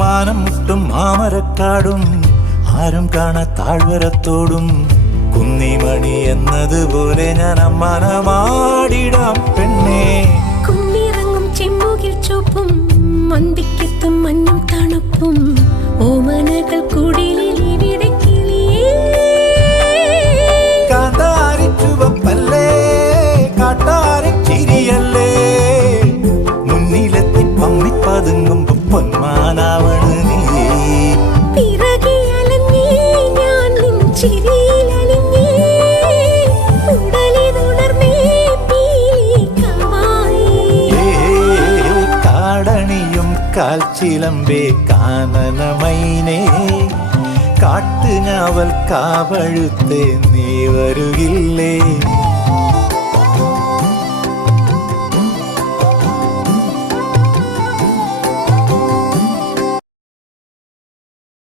മാനം മുട്ടും മാമരക്കാടും ആരും കാണാ താഴ്വരത്തോടും കുന്നിമണി എന്നതുപോലെ ഞാൻ അമ്മാനമാടിടാം പെണ്ണേ. കുന്നിറങ്ങും ചെമ്മുകിൽ ചുവപ്പും മന്തിക്കെത്തും മഞ്ഞും തണുപ്പും ഓമനകൾ കുടിലിൽ ഇവിടെ കിളിയേ. കാന്താരി ചുവപ്പല്ലേ കാട്ടാരി ചിരിയല്ലേ മുന്നിലെത്തി പമ്മി പതുങ്ങുമ്പോ പൊന്മാനാവണ് നീ. പിറകെ അലഞ്ഞേ ഞാൻ നിൻ ചിരിയിലലിഞ്ഞേ ഉടലിതുണർന്നേ പീലിക്കവായി. കാടണിയും കാൽച്ചിലമ്പേ കാനനമൈനേ കാട്ടുഞാവൽ കാവഴുത്തേ നീ വരുകില്ലേ.